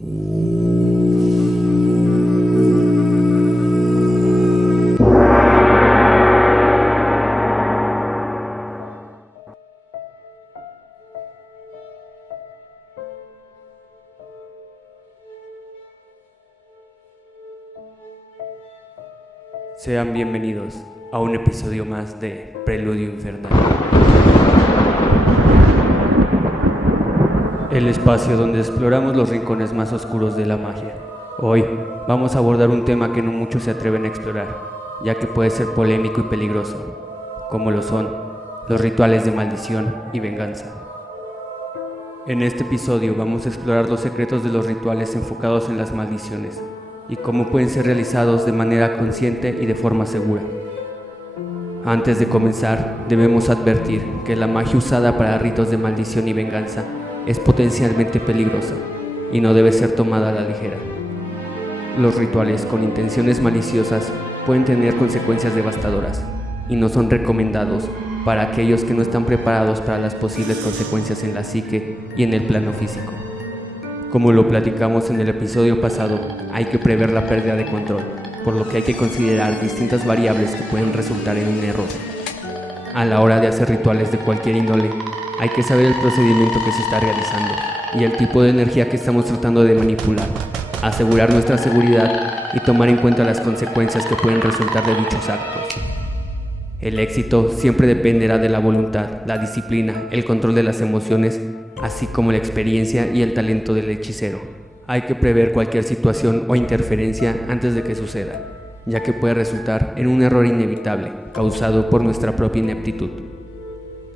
Sean bienvenidos a un episodio más de Preludio Infernal, el espacio donde exploramos los rincones más oscuros de la magia. Hoy vamos a abordar un tema que no muchos se atreven a explorar, ya que puede ser polémico y peligroso, como lo son los rituales de maldición y venganza. En este episodio vamos a explorar los secretos de los rituales enfocados en las maldiciones y cómo pueden ser realizados de manera consciente y de forma segura. Antes de comenzar, debemos advertir que la magia usada para ritos de maldición y venganza es potencialmente peligrosa y no debe ser tomada a la ligera. Los rituales con intenciones maliciosas pueden tener consecuencias devastadoras y no son recomendados para aquellos que no están preparados para las posibles consecuencias en la psique y en el plano físico. Como lo platicamos en el episodio pasado, hay que prever la pérdida de control, por lo que hay que considerar distintas variables que pueden resultar en un error. A la hora de hacer rituales de cualquier índole, hay que saber el procedimiento que se está realizando y el tipo de energía que estamos tratando de manipular, asegurar nuestra seguridad y tomar en cuenta las consecuencias que pueden resultar de dichos actos. El éxito siempre dependerá de la voluntad, la disciplina, el control de las emociones, así como la experiencia y el talento del hechicero. Hay que prever cualquier situación o interferencia antes de que suceda, ya que puede resultar en un error inevitable, causado por nuestra propia ineptitud.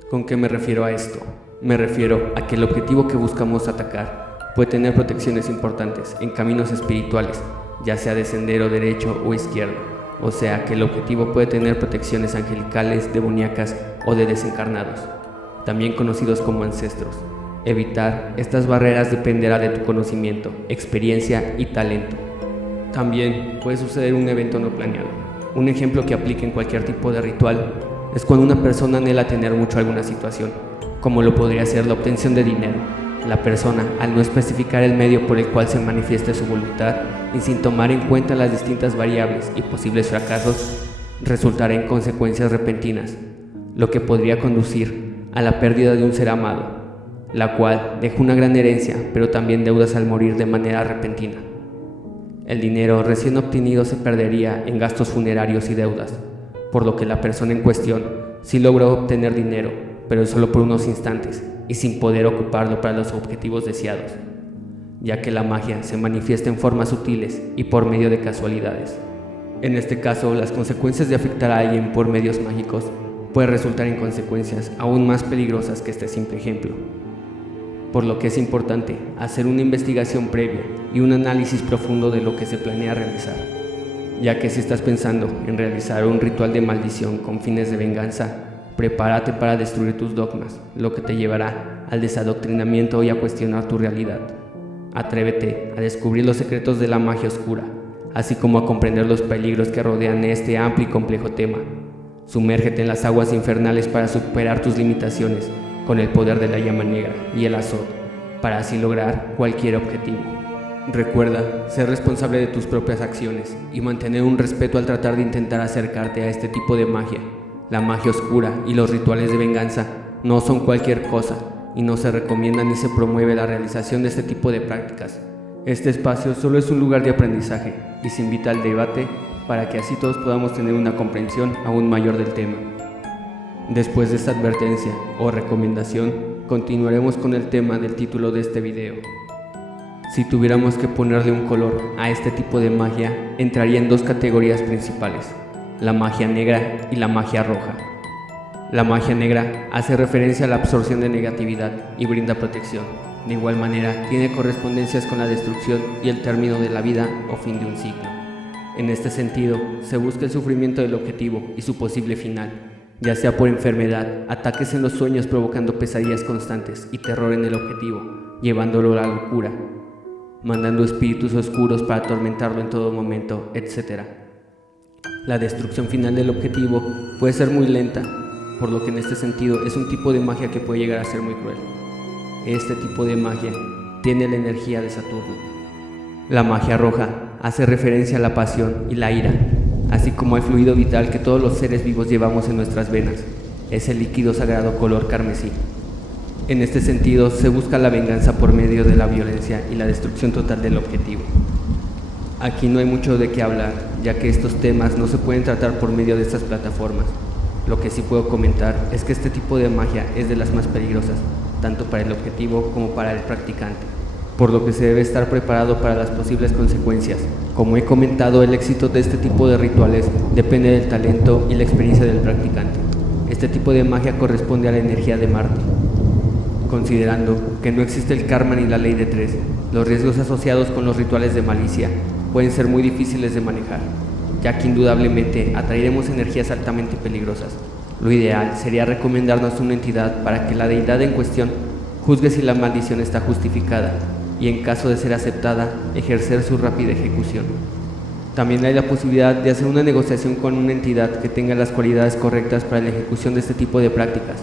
¿Con qué me refiero a esto? Me refiero a que el objetivo que buscamos atacar puede tener protecciones importantes en caminos espirituales, ya sea de sendero derecho o izquierdo. O sea que el objetivo puede tener protecciones angelicales, demoníacas o de desencarnados, también conocidos como ancestros. Evitar estas barreras dependerá de tu conocimiento, experiencia y talento. También puede suceder un evento no planeado. Un ejemplo que aplique en cualquier tipo de ritual es cuando una persona anhela tener mucho alguna situación, como lo podría ser la obtención de dinero. La persona, al no especificar el medio por el cual se manifieste su voluntad y sin tomar en cuenta las distintas variables y posibles fracasos, resultará en consecuencias repentinas, lo que podría conducir a la pérdida de un ser amado, la cual deja una gran herencia, pero también deudas al morir de manera repentina. El dinero recién obtenido se perdería en gastos funerarios y deudas, por lo que la persona en cuestión sí logró obtener dinero, pero solo por unos instantes y sin poder ocuparlo para los objetivos deseados, ya que la magia se manifiesta en formas sutiles y por medio de casualidades. En este caso, las consecuencias de afectar a alguien por medios mágicos pueden resultar en consecuencias aún más peligrosas que este simple ejemplo, por lo que es importante hacer una investigación previa y un análisis profundo de lo que se planea realizar, ya que si estás pensando en realizar un ritual de maldición con fines de venganza, prepárate para destruir tus dogmas, lo que te llevará al desadoctrinamiento y a cuestionar tu realidad. Atrévete a descubrir los secretos de la magia oscura, así como a comprender los peligros que rodean este amplio y complejo tema. Sumérgete en las aguas infernales para superar tus limitaciones con el poder de la llama negra y el azot, para así lograr cualquier objetivo. Recuerda ser responsable de tus propias acciones y mantener un respeto al tratar de intentar acercarte a este tipo de magia. La magia oscura y los rituales de venganza no son cualquier cosa y no se recomienda ni se promueve la realización de este tipo de prácticas. Este espacio solo es un lugar de aprendizaje y se invita al debate para que así todos podamos tener una comprensión aún mayor del tema. Después de esta advertencia o recomendación, continuaremos con el tema del título de este video. Si tuviéramos que ponerle un color a este tipo de magia, entraría en dos categorías principales: la magia negra y la magia roja. La magia negra hace referencia a la absorción de negatividad y brinda protección. De igual manera, tiene correspondencias con la destrucción y el término de la vida o fin de un ciclo. En este sentido, se busca el sufrimiento del objetivo y su posible final, ya sea por enfermedad, ataques en los sueños provocando pesadillas constantes y terror en el objetivo, llevándolo a la locura, mandando espíritus oscuros para atormentarlo en todo momento, etc. La destrucción final del objetivo puede ser muy lenta, por lo que en este sentido es un tipo de magia que puede llegar a ser muy cruel. Este tipo de magia tiene la energía de Saturno, La magia roja hace referencia a la pasión y la ira, así como al fluido vital que todos los seres vivos llevamos en nuestras venas, ese líquido sagrado color carmesí. En este sentido, se busca la venganza por medio de la violencia y la destrucción total del objetivo. Aquí no hay mucho de qué hablar, ya que estos temas no se pueden tratar por medio de estas plataformas. Lo que sí puedo comentar es que este tipo de magia es de las más peligrosas, tanto para el objetivo como para el practicante, por lo que se debe estar preparado para las posibles consecuencias. Como he comentado, el éxito de este tipo de rituales depende del talento y la experiencia del practicante. Este tipo de magia corresponde a la energía de Marte. Considerando que no existe el karma ni la ley de tres, los riesgos asociados con los rituales de malicia pueden ser muy difíciles de manejar, ya que indudablemente atraeremos energías altamente peligrosas. Lo ideal sería recomendarnos una entidad para que la deidad en cuestión juzgue si la maldición está justificada y, en caso de ser aceptada, ejercer su rápida ejecución. También hay la posibilidad de hacer una negociación con una entidad que tenga las cualidades correctas para la ejecución de este tipo de prácticas.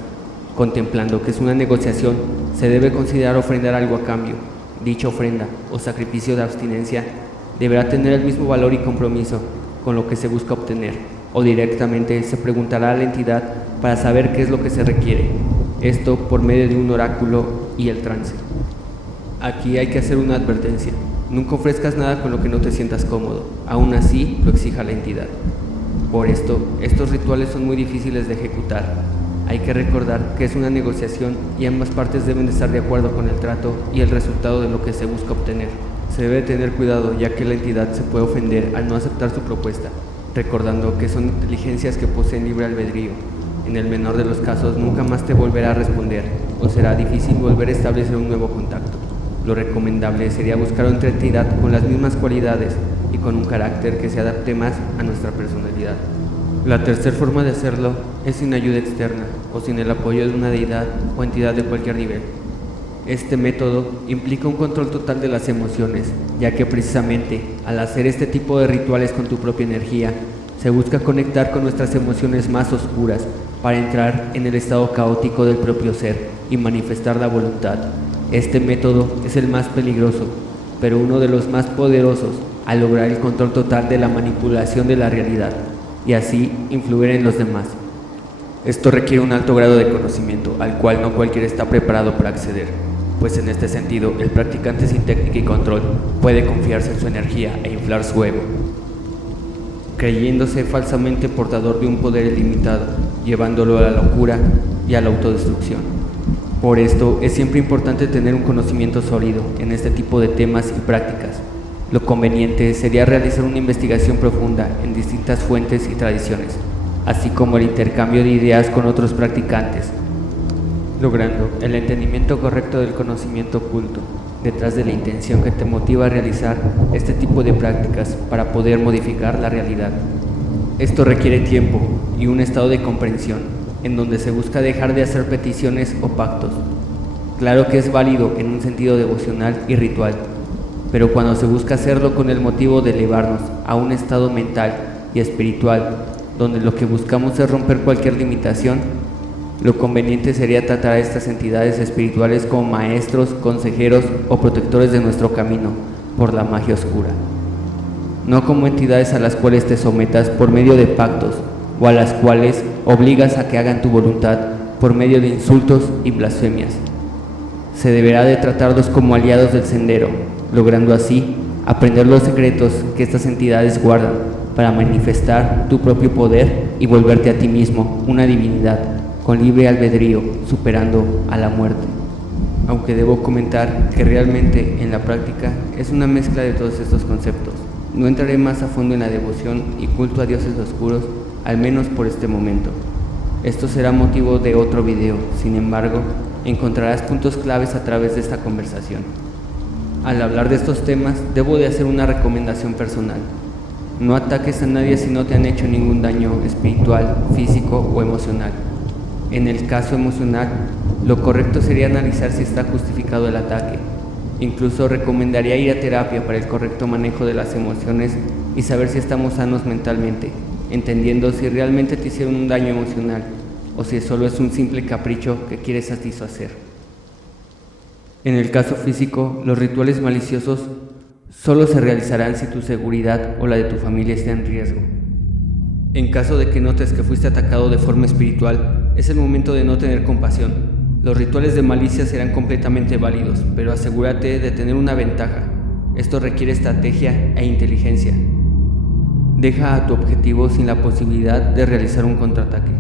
Contemplando que es una negociación, se debe considerar ofrendar algo a cambio. Dicha ofrenda o sacrificio de abstinencia deberá tener el mismo valor y compromiso con lo que se busca obtener, o directamente se preguntará a la entidad para saber qué es lo que se requiere, esto por medio de un oráculo y el trance. Aquí hay que hacer una advertencia: nunca ofrezcas nada con lo que no te sientas cómodo, aún así lo exija la entidad. Por esto, estos rituales son muy difíciles de ejecutar. Hay que recordar que es una negociación y ambas partes deben de estar de acuerdo con el trato y el resultado de lo que se busca obtener. Se debe tener cuidado, ya que la entidad se puede ofender al no aceptar su propuesta, recordando que son inteligencias que poseen libre albedrío. En el menor de los casos, nunca más te volverá a responder, o será difícil volver a establecer un nuevo contacto. Lo recomendable sería buscar otra entidad con las mismas cualidades y con un carácter que se adapte más a nuestra personalidad. La tercera forma de hacerlo es sin ayuda externa o sin el apoyo de una deidad o entidad de cualquier nivel. Este método implica un control total de las emociones, ya que precisamente al hacer este tipo de rituales con tu propia energía, se busca conectar con nuestras emociones más oscuras para entrar en el estado caótico del propio ser y manifestar la voluntad. Este método es el más peligroso, pero uno de los más poderosos al lograr el control total de la manipulación de la realidad y así influir en los demás. Esto requiere un alto grado de conocimiento, al cual no cualquiera está preparado para acceder, pues en este sentido el practicante sin técnica y control puede confiarse en su energía e inflar su ego, creyéndose falsamente portador de un poder ilimitado, llevándolo a la locura y a la autodestrucción. Por esto es siempre importante tener un conocimiento sólido en este tipo de temas y prácticas. Lo conveniente sería realizar una investigación profunda en distintas fuentes y tradiciones, así como el intercambio de ideas con otros practicantes, logrando el entendimiento correcto del conocimiento oculto detrás de la intención que te motiva a realizar este tipo de prácticas para poder modificar la realidad. Esto requiere tiempo y un estado de comprensión en donde se busca dejar de hacer peticiones o pactos. Claro que es válido en un sentido devocional y ritual, pero cuando se busca hacerlo con el motivo de elevarnos a un estado mental y espiritual, donde lo que buscamos es romper cualquier limitación, lo conveniente sería tratar a estas entidades espirituales como maestros, consejeros o protectores de nuestro camino por la magia oscura, no como entidades a las cuales te sometas por medio de pactos o a las cuales obligas a que hagan tu voluntad por medio de insultos y blasfemias. Se deberá de tratarlos como aliados del sendero, logrando así aprender los secretos que estas entidades guardan para manifestar tu propio poder y volverte a ti mismo una divinidad con libre albedrío, superando a la muerte. Aunque debo comentar que realmente en la práctica es una mezcla de todos estos conceptos. No entraré más a fondo en la devoción y culto a dioses oscuros, al menos por este momento. Esto será motivo de otro video, sin embargo, encontrarás puntos claves a través de esta conversación. Al hablar de estos temas, debo de hacer una recomendación personal. No ataques a nadie si no te han hecho ningún daño espiritual, físico o emocional. En el caso emocional, lo correcto sería analizar si está justificado el ataque. Incluso recomendaría ir a terapia para el correcto manejo de las emociones y saber si estamos sanos mentalmente, entendiendo si realmente te hicieron un daño emocional o si solo es un simple capricho que quieres satisfacer. En el caso físico, los rituales maliciosos Solo se realizarán si tu seguridad o la de tu familia está en riesgo. En caso de que notes que fuiste atacado de forma espiritual, es el momento de no tener compasión. Los rituales de malicia serán completamente válidos, pero asegúrate de tener una ventaja. Esto requiere estrategia e inteligencia. Deja a tu objetivo sin la posibilidad de realizar un contraataque.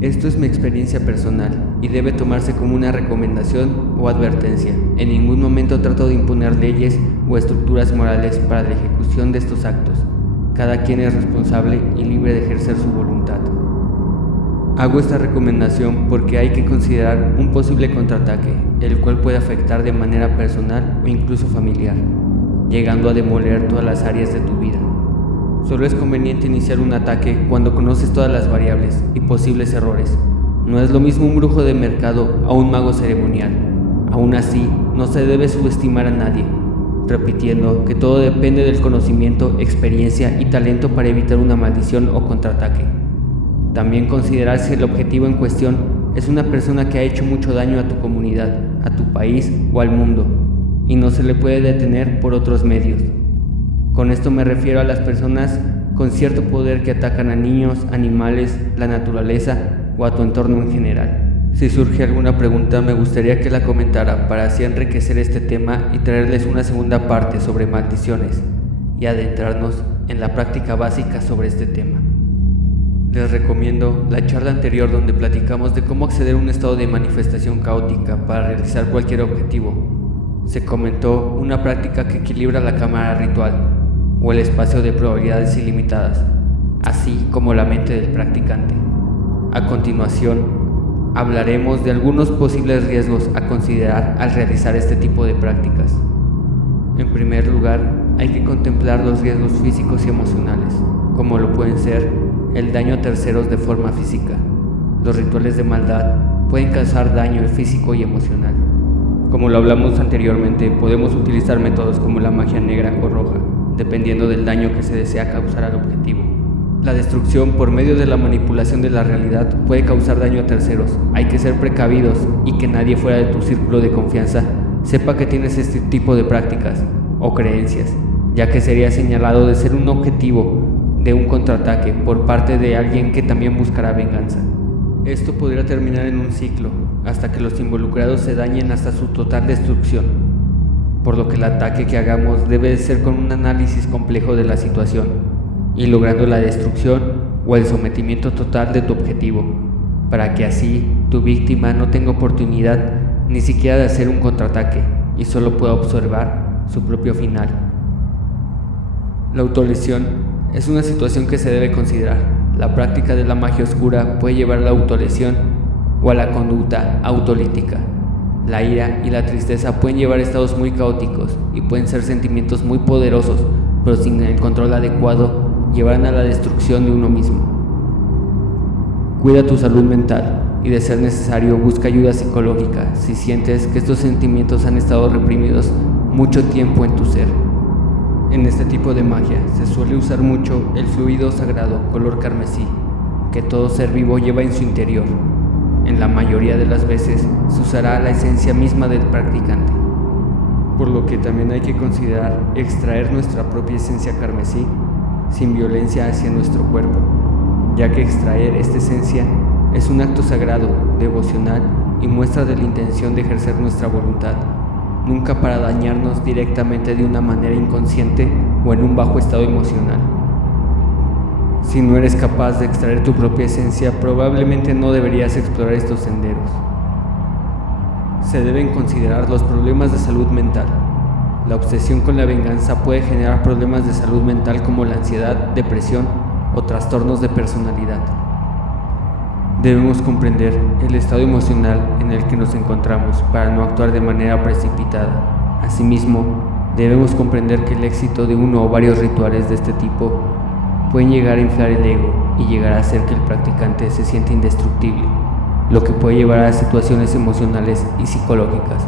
Esto es mi experiencia personal y debe tomarse como una recomendación o advertencia. En ningún momento trato de imponer leyes o estructuras morales para la ejecución de estos actos. Cada quien es responsable y libre de ejercer su voluntad. Hago esta recomendación porque hay que considerar un posible contraataque, el cual puede afectar de manera personal o incluso familiar, llegando a demoler todas las áreas de tu vida. Solo es conveniente iniciar un ataque cuando conoces todas las variables y posibles errores. No es lo mismo un brujo de mercado a un mago ceremonial. Aún así, no se debe subestimar a nadie, repitiendo que todo depende del conocimiento, experiencia y talento para evitar una maldición o contraataque. También considerar si el objetivo en cuestión es una persona que ha hecho mucho daño a tu comunidad, a tu país o al mundo, y no se le puede detener por otros medios. Con esto me refiero a las personas con cierto poder que atacan a niños, animales, la naturaleza o a tu entorno en general. Si surge alguna pregunta, me gustaría que la comentara para así enriquecer este tema y traerles una segunda parte sobre maldiciones y adentrarnos en la práctica básica sobre este tema. Les recomiendo la charla anterior donde platicamos de cómo acceder a un estado de manifestación caótica para realizar cualquier objetivo. Se comentó una práctica que equilibra la cámara ritual o el espacio de probabilidades ilimitadas, así como la mente del practicante. A continuación, hablaremos de algunos posibles riesgos a considerar al realizar este tipo de prácticas. En primer lugar, hay que contemplar los riesgos físicos y emocionales, como lo pueden ser el daño a terceros de forma física. Los rituales de maldad pueden causar daño físico y emocional. Como lo hablamos anteriormente, podemos utilizar métodos como la magia negra o roja, dependiendo del daño que se desea causar al objetivo. La destrucción por medio de la manipulación de la realidad puede causar daño a terceros. Hay que ser precavidos y que nadie fuera de tu círculo de confianza sepa que tienes este tipo de prácticas o creencias, ya que sería señalado de ser un objetivo de un contraataque por parte de alguien que también buscará venganza. Esto podría terminar en un ciclo, hasta que los involucrados se dañen hasta su total destrucción, por lo que el ataque que hagamos debe ser con un análisis complejo de la situación y logrando la destrucción o el sometimiento total de tu objetivo, para que así tu víctima no tenga oportunidad ni siquiera de hacer un contraataque y solo pueda observar su propio final. La autolesión es una situación que se debe considerar. La práctica de la magia oscura puede llevar a la autolesión o a la conducta autolítica. La ira y la tristeza pueden llevar a estados muy caóticos y pueden ser sentimientos muy poderosos, pero sin el control adecuado llevarán a la destrucción de uno mismo. Cuida tu salud mental y, de ser necesario, busca ayuda psicológica si sientes que estos sentimientos han estado reprimidos mucho tiempo en tu ser. En este tipo de magia se suele usar mucho el fluido sagrado color carmesí que todo ser vivo lleva en su interior. En la mayoría de las veces se usará la esencia misma del practicante, por lo que también hay que considerar extraer nuestra propia esencia carmesí sin violencia hacia nuestro cuerpo, ya que extraer esta esencia es un acto sagrado, devocional y muestra de la intención de ejercer nuestra voluntad, nunca para dañarnos directamente de una manera inconsciente o en un bajo estado emocional. Si no eres capaz de extraer tu propia esencia, probablemente no deberías explorar estos senderos. Se deben considerar los problemas de salud mental. La obsesión con la venganza puede generar problemas de salud mental como la ansiedad, depresión o trastornos de personalidad. Debemos comprender el estado emocional en el que nos encontramos para no actuar de manera precipitada. Asimismo, debemos comprender que el éxito de uno o varios rituales de este tipo pueden llegar a inflar el ego y llegar a hacer que el practicante se sienta indestructible, lo que puede llevar a situaciones emocionales y psicológicas,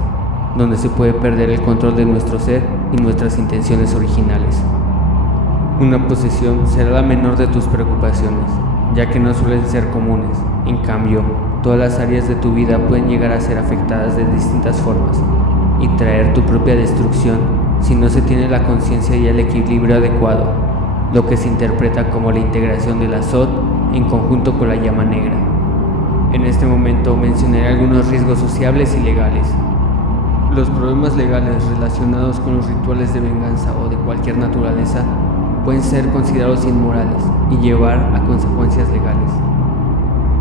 donde se puede perder el control de nuestro ser y nuestras intenciones originales. Una posesión será la menor de tus preocupaciones, ya que no suelen ser comunes. En cambio, todas las áreas de tu vida pueden llegar a ser afectadas de distintas formas y traer tu propia destrucción si no se tiene la conciencia y el equilibrio adecuado, lo que se interpreta como la integración del azot en conjunto con la llama negra. En este momento mencionaré algunos riesgos sociables y legales. Los problemas legales relacionados con los rituales de venganza o de cualquier naturaleza pueden ser considerados inmorales y llevar a consecuencias legales.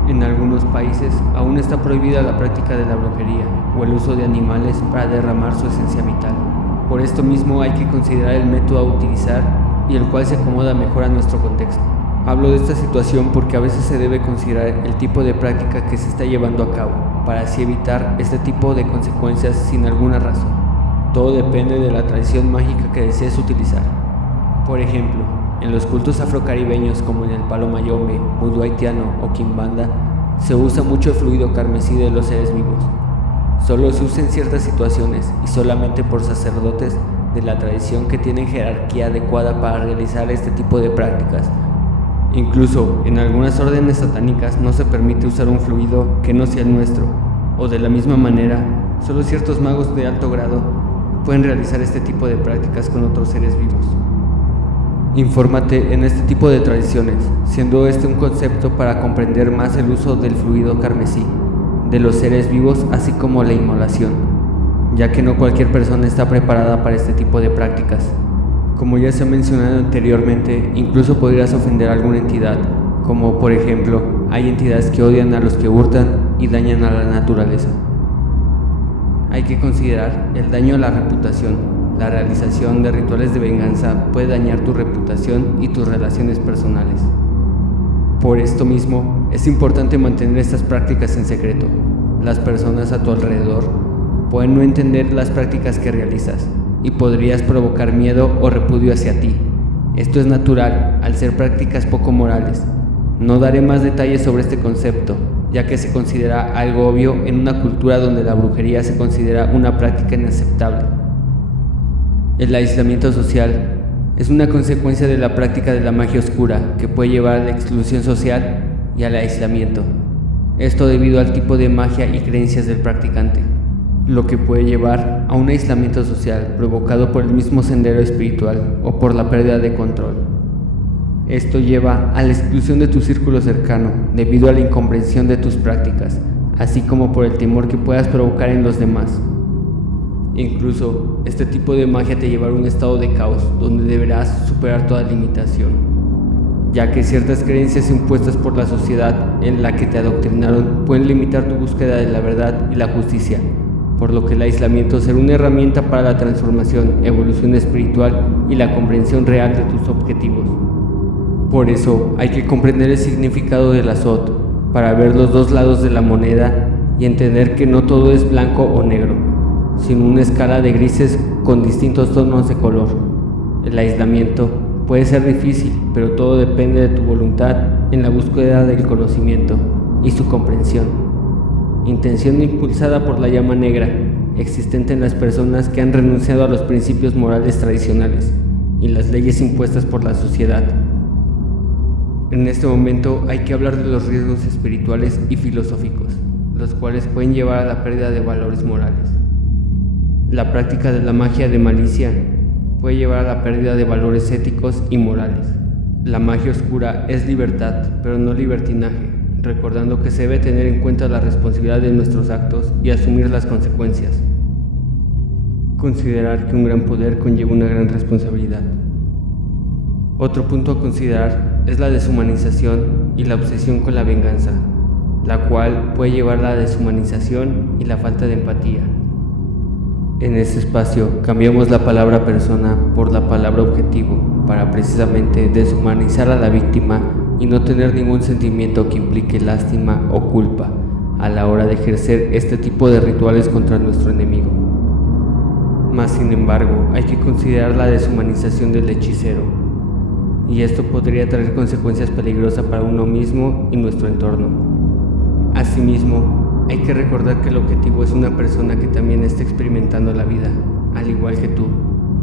En algunos países aún está prohibida la práctica de la brujería o el uso de animales para derramar su esencia vital. Por esto mismo hay que considerar el método a utilizar y el cual se acomoda mejor a nuestro contexto. Hablo de esta situación porque a veces se debe considerar el tipo de práctica que se está llevando a cabo, para así evitar este tipo de consecuencias sin alguna razón. Todo depende de la tradición mágica que desees utilizar. Por ejemplo, en los cultos afrocaribeños como en el palo mayombe, vudú haitiano o quimbanda, se usa mucho el fluido carmesí de los seres vivos. Solo se usa en ciertas situaciones y solamente por sacerdotes de la tradición que tienen jerarquía adecuada para realizar este tipo de prácticas. Incluso en algunas órdenes satánicas no se permite usar un fluido que no sea el nuestro, o de la misma manera, solo ciertos magos de alto grado pueden realizar este tipo de prácticas con otros seres vivos. Infórmate en este tipo de tradiciones, siendo este un concepto para comprender más el uso del fluido carmesí, de los seres vivos, así como la inmolación, ya que no cualquier persona está preparada para este tipo de prácticas. Como ya se ha mencionado anteriormente, incluso podrías ofender a alguna entidad, como por ejemplo, hay entidades que odian a los que hurtan y dañan a la naturaleza. Hay que considerar el daño a la reputación. La realización de rituales de venganza puede dañar tu reputación y tus relaciones personales. Por esto mismo, es importante mantener estas prácticas en secreto. Las personas a tu alrededor pueden no entender las prácticas que realizas y podrías provocar miedo o repudio hacia ti. Esto es natural al ser prácticas poco morales. No daré más detalles sobre este concepto, ya que se considera algo obvio en una cultura donde la brujería se considera una práctica inaceptable. El aislamiento social es una consecuencia de la práctica de la magia oscura que puede llevar a la exclusión social y al aislamiento. Esto debido al tipo de magia y creencias del practicante, lo que puede llevar a un aislamiento social provocado por el mismo sendero espiritual o por la pérdida de control. Esto lleva a la exclusión de tu círculo cercano debido a la incomprensión de tus prácticas, así como por el temor que puedas provocar en los demás. Incluso, este tipo de magia te llevará a un estado de caos donde deberás superar toda limitación, ya que ciertas creencias impuestas por la sociedad en la que te adoctrinaron pueden limitar tu búsqueda de la verdad y la justicia, por lo que el aislamiento será una herramienta para la transformación, evolución espiritual y la comprensión real de tus objetivos. Por eso hay que comprender el significado del azot, para ver los dos lados de la moneda y entender que no todo es blanco o negro, sino una escala de grises con distintos tonos de color. El aislamiento puede ser difícil, pero todo depende de tu voluntad en la búsqueda del conocimiento y su comprensión. Intención impulsada por la llama negra, existente en las personas que han renunciado a los principios morales tradicionales y las leyes impuestas por la sociedad. En este momento hay que hablar de los riesgos espirituales y filosóficos, los cuales pueden llevar a la pérdida de valores morales. La práctica de la magia de malicia puede llevar a la pérdida de valores éticos y morales. La magia oscura es libertad, pero no libertinaje, recordando que se debe tener en cuenta la responsabilidad de nuestros actos y asumir las consecuencias. Considerar que un gran poder conlleva una gran responsabilidad. Otro punto a considerar es la deshumanización y la obsesión con la venganza, la cual puede llevar a la deshumanización y la falta de empatía. En este espacio cambiamos la palabra persona por la palabra objetivo para precisamente deshumanizar a la víctima y no tener ningún sentimiento que implique lástima o culpa a la hora de ejercer este tipo de rituales contra nuestro enemigo. Mas sin embargo, hay que considerar la deshumanización del hechicero, y esto podría traer consecuencias peligrosas para uno mismo y nuestro entorno. Asimismo, hay que recordar que el objetivo es una persona que también está experimentando la vida, al igual que tú.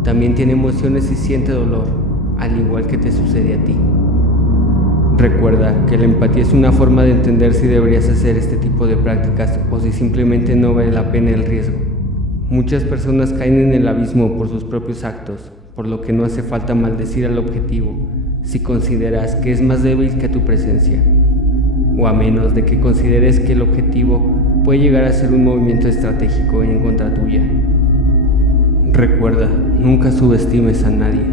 También tiene emociones y siente dolor, al igual que te sucede a ti. Recuerda que la empatía es una forma de entender si deberías hacer este tipo de prácticas o si simplemente no vale la pena el riesgo. Muchas personas caen en el abismo por sus propios actos, por lo que no hace falta maldecir al objetivo si consideras que es más débil que tu presencia, o a menos de que consideres que el objetivo puede llegar a ser un movimiento estratégico en contra tuya. Recuerda, nunca subestimes a nadie.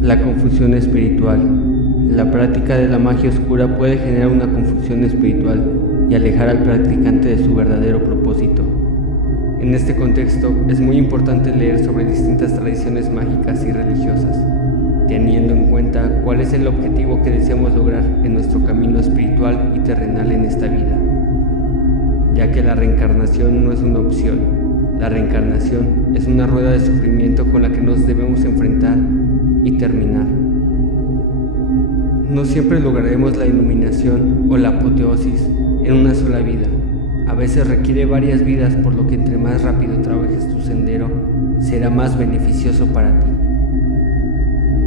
La confusión espiritual. La práctica de la magia oscura puede generar una confusión espiritual y alejar al practicante de su verdadero propósito. En este contexto, es muy importante leer sobre distintas tradiciones mágicas y religiosas, teniendo en cuenta cuál es el objetivo que deseamos lograr en nuestro camino espiritual y terrenal en esta vida, ya que la reencarnación no es una opción. La reencarnación es una rueda de sufrimiento con la que nos debemos enfrentar y terminar. No siempre lograremos la iluminación o la apoteosis en una sola vida. A veces requiere varias vidas, por lo que entre más rápido trabajes tu sendero, será más beneficioso para ti.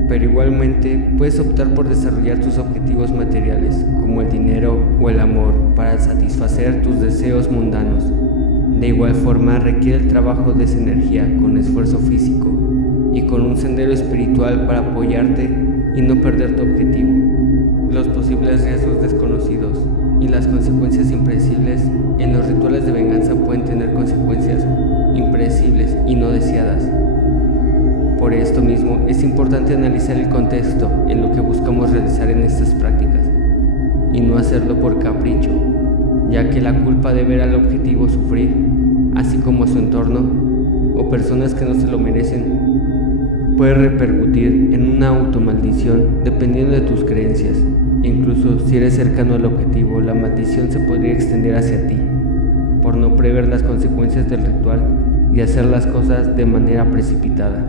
Pero igualmente puedes optar por desarrollar tus objetivos materiales, como el dinero o el amor, para satisfacer tus deseos mundanos. De igual forma requiere el trabajo de esa energía con esfuerzo físico y con un sendero espiritual para apoyarte y no perder tu objetivo. Los posibles riesgos desconocidos y las consecuencias impredecibles en los rituales de venganza pueden tener consecuencias impredecibles y no deseadas. Por esto mismo es importante analizar el contexto en lo que buscamos realizar en estas prácticas y no hacerlo por capricho, ya que la culpa de ver al objetivo sufrir, así como a su entorno o personas que no se lo merecen, puede repercutir en una automaldición dependiendo de tus creencias. Incluso si eres cercano al objetivo, la maldición se podría extender hacia ti, por no prever las consecuencias del ritual y hacer las cosas de manera precipitada.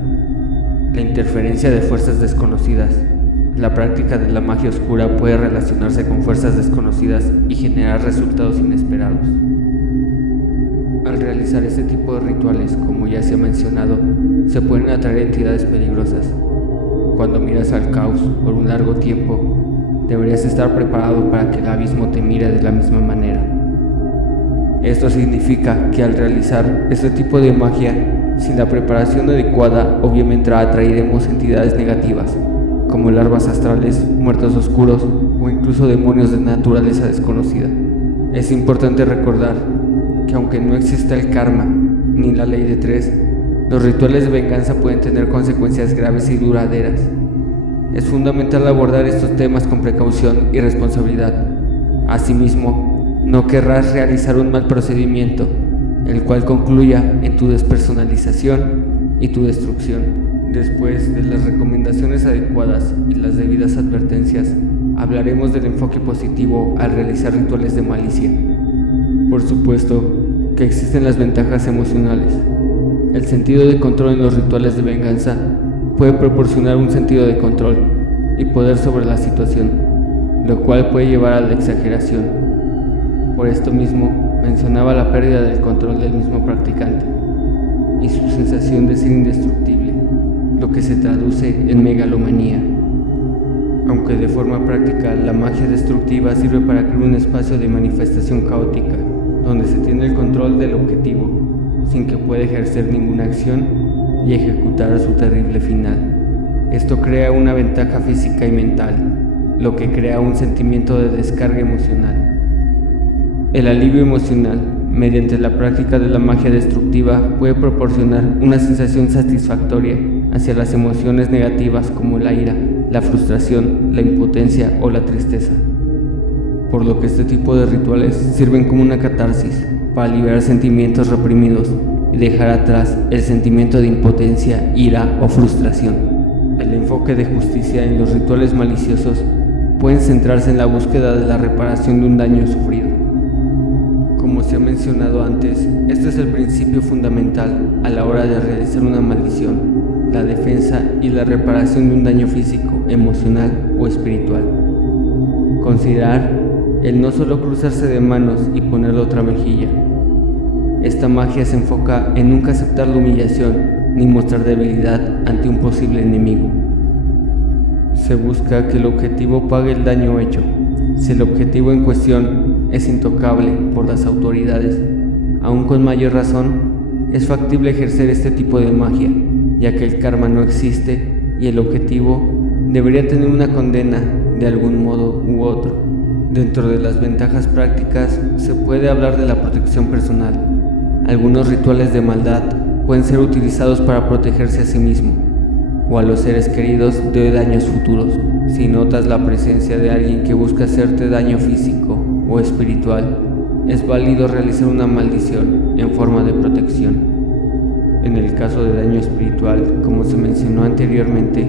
La interferencia de fuerzas desconocidas. La práctica de la magia oscura puede relacionarse con fuerzas desconocidas y generar resultados inesperados. Al realizar este tipo de rituales, como ya se ha mencionado, se pueden atraer entidades peligrosas. Cuando miras al caos por un largo tiempo, deberías estar preparado para que el abismo te mire de la misma manera. Esto significa que al realizar este tipo de magia, sin la preparación adecuada, obviamente atraeremos entidades negativas, como larvas astrales, muertos oscuros o incluso demonios de naturaleza desconocida. Es importante recordar que aunque no exista el karma ni la ley de tres, los rituales de venganza pueden tener consecuencias graves y duraderas. Es fundamental abordar estos temas con precaución y responsabilidad. Asimismo, no querrás realizar un mal procedimiento, el cual concluya en tu despersonalización y tu destrucción. Después de las recomendaciones adecuadas y las debidas advertencias, hablaremos del enfoque positivo al realizar rituales de malicia. Por supuesto que existen las ventajas emocionales. El sentido de control en los rituales de venganza puede proporcionar un sentido de control y poder sobre la situación, lo cual puede llevar a la exageración. Por esto mismo, mencionaba la pérdida del control del mismo practicante y su sensación de ser indestructible, lo que se traduce en megalomanía. Aunque de forma práctica la magia destructiva sirve para crear un espacio de manifestación caótica, donde se tiene el control del objetivo, sin que pueda ejercer ninguna acción y ejecutar su terrible final. Esto crea una ventaja física y mental, lo que crea un sentimiento de descarga emocional. El alivio emocional, mediante la práctica de la magia destructiva, puede proporcionar una sensación satisfactoria hacia las emociones negativas como la ira, la frustración, la impotencia o la tristeza. Por lo que este tipo de rituales sirven como una catarsis para liberar sentimientos reprimidos y dejar atrás el sentimiento de impotencia, ira o frustración. El enfoque de justicia en los rituales maliciosos pueden centrarse en la búsqueda de la reparación de un daño sufrido. Como se ha mencionado antes, este es el principio fundamental a la hora de realizar una maldición: la defensa y la reparación de un daño físico, emocional o espiritual. Considerar el no solo cruzarse de manos y poner la otra mejilla. Esta magia se enfoca en nunca aceptar la humillación ni mostrar debilidad ante un posible enemigo. Se busca que el objetivo pague el daño hecho. Si el objetivo en cuestión es intocable por las autoridades, aún con mayor razón es factible ejercer este tipo de magia, ya que el karma no existe y el objetivo debería tener una condena de algún modo u otro. Dentro de las ventajas prácticas se puede hablar de la protección personal. Algunos rituales de maldad pueden ser utilizados para protegerse a sí mismo o a los seres queridos de daños futuros. Si notas la presencia de alguien que busca hacerte daño físico o espiritual, es válido realizar una maldición en forma de protección. En el caso de daño espiritual, como se mencionó anteriormente,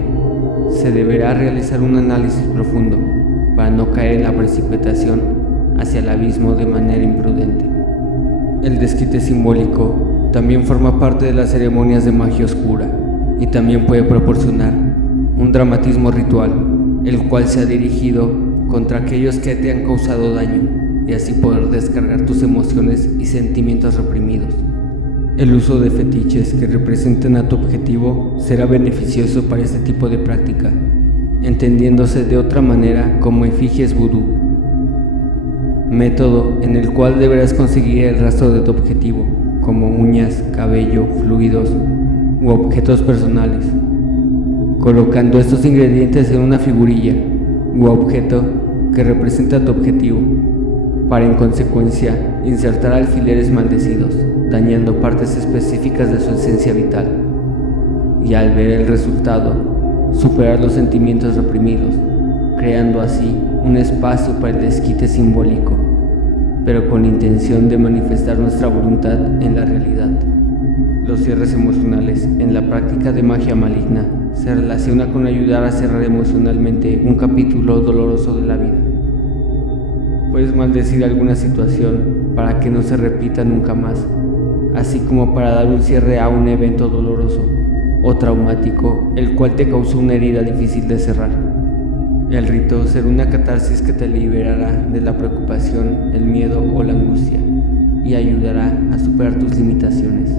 se deberá realizar un análisis profundo para no caer en la precipitación hacia el abismo de manera imprudente. El desquite simbólico también forma parte de las ceremonias de magia oscura y también puede proporcionar un dramatismo ritual, el cual se ha dirigido contra aquellos que te han causado daño y así poder descargar tus emociones y sentimientos reprimidos. El uso de fetiches que representen a tu objetivo será beneficioso para este tipo de práctica, entendiéndose de otra manera como efigies vudú, método en el cual deberás conseguir el rastro de tu objetivo, como uñas, cabello, fluidos u objetos personales, colocando estos ingredientes en una figurilla u objeto que representa tu objetivo, para en consecuencia insertar alfileres maldecidos, dañando partes específicas de su esencia vital, y al ver el resultado, superar los sentimientos reprimidos, creando así un espacio para el desquite simbólico, pero con la intención de manifestar nuestra voluntad en la realidad. Los cierres emocionales en la práctica de magia maligna se relaciona con ayudar a cerrar emocionalmente un capítulo doloroso de la vida. Puedes maldecir alguna situación para que no se repita nunca más, así como para dar un cierre a un evento doloroso o traumático, el cual te causó una herida difícil de cerrar. El rito será una catarsis que te liberará de la preocupación, el miedo o la angustia y ayudará a superar tus limitaciones.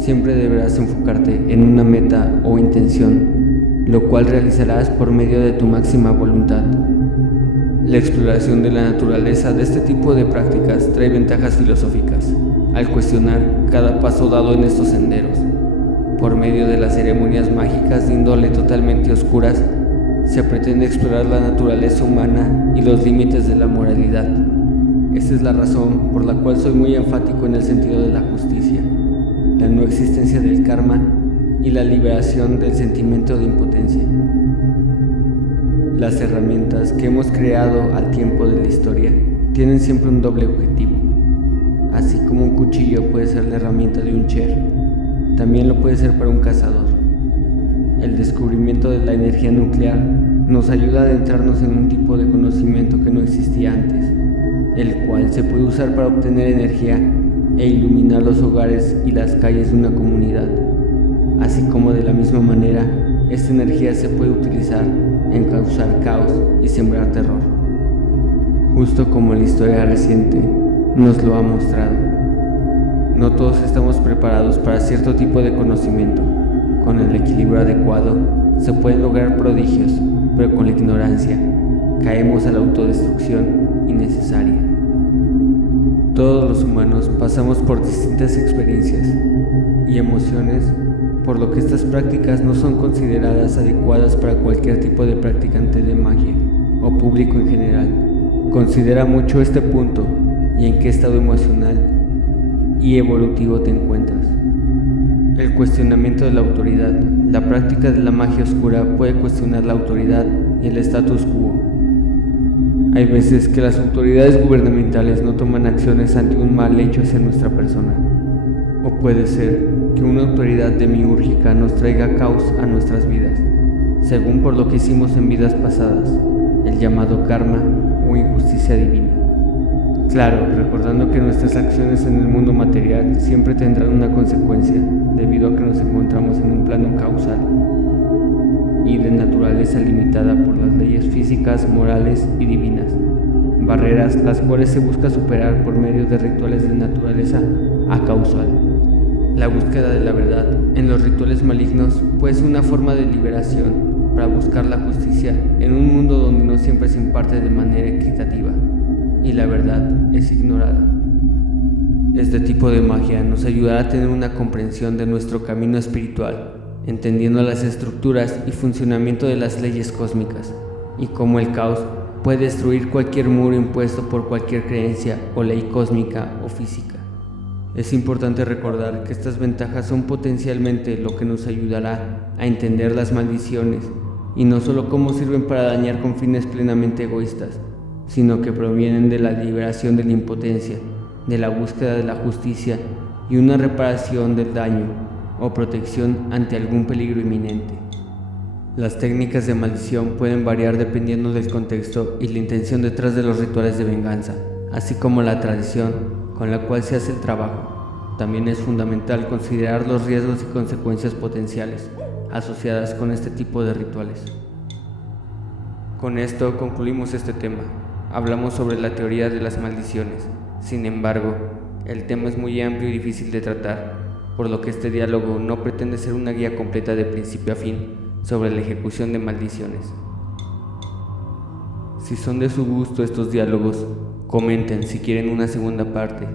Siempre deberás enfocarte en una meta o intención, lo cual realizarás por medio de tu máxima voluntad. La exploración de la naturaleza de este tipo de prácticas trae ventajas filosóficas, al cuestionar cada paso dado en estos senderos. Por medio de las ceremonias mágicas de índole totalmente oscuras, se pretende explorar la naturaleza humana y los límites de la moralidad. Esta es la razón por la cual soy muy enfático en el sentido de la justicia, la no existencia del karma y la liberación del sentimiento de impotencia. Las herramientas que hemos creado al tiempo de la historia tienen siempre un doble objetivo. Así como un cuchillo puede ser la herramienta de un cher, también lo puede ser para un cazador. El descubrimiento de la energía nuclear nos ayuda a adentrarnos en un tipo de conocimiento que no existía antes, el cual se puede usar para obtener energía e iluminar los hogares y las calles de una comunidad. Así como de la misma manera, esta energía se puede utilizar en causar caos y sembrar terror, justo como la historia reciente nos lo ha mostrado. No todos estamos preparados para cierto tipo de conocimiento. Con el equilibrio adecuado se pueden lograr prodigios, pero con la ignorancia caemos a la autodestrucción innecesaria. Todos los humanos pasamos por distintas experiencias y emociones, por lo que estas prácticas no son consideradas adecuadas para cualquier tipo de practicante de magia o público en general. Considera mucho este punto y en qué estado emocional y evolutivo te encuentras. El cuestionamiento de la autoridad. La práctica de la magia oscura puede cuestionar la autoridad y el status quo. Hay veces que las autoridades gubernamentales no toman acciones ante un mal hecho hacia nuestra persona. O puede ser que una autoridad demiúrgica nos traiga caos a nuestras vidas, según por lo que hicimos en vidas pasadas, el llamado karma o injusticia divina. Claro, recordando que nuestras acciones en el mundo material siempre tendrán una consecuencia, debido a que nos encontramos en un plano causal y de naturaleza limitada por las leyes físicas, morales y divinas, barreras las cuales se busca superar por medio de rituales de naturaleza acausal. La búsqueda de la verdad en los rituales malignos puede ser una forma de liberación para buscar la justicia en un mundo donde no siempre se imparte de manera equitativa y la verdad es ignorada. Este tipo de magia nos ayudará a tener una comprensión de nuestro camino espiritual, entendiendo las estructuras y funcionamiento de las leyes cósmicas, y cómo el caos puede destruir cualquier muro impuesto por cualquier creencia o ley cósmica o física. Es importante recordar que estas ventajas son potencialmente lo que nos ayudará a entender las maldiciones, y no solo cómo sirven para dañar con fines plenamente egoístas, sino que provienen de la liberación de la impotencia, de la búsqueda de la justicia y una reparación del daño o protección ante algún peligro inminente. Las técnicas de maldición pueden variar dependiendo del contexto y la intención detrás de los rituales de venganza, así como la tradición con la cual se hace el trabajo. También es fundamental considerar los riesgos y consecuencias potenciales asociadas con este tipo de rituales. Con esto concluimos este tema. Hablamos sobre la teoría de las maldiciones. Sin embargo, el tema es muy amplio y difícil de tratar, por lo que este diálogo no pretende ser una guía completa de principio a fin sobre la ejecución de maldiciones. Si son de su gusto estos diálogos, comenten si quieren una segunda parte,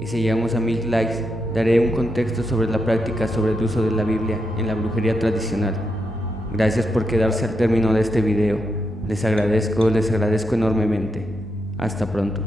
y si llegamos a 1000 likes, daré un contexto sobre la práctica sobre el uso de la Biblia en la brujería tradicional. Gracias por quedarse al término de este video. Les agradezco enormemente. Hasta pronto.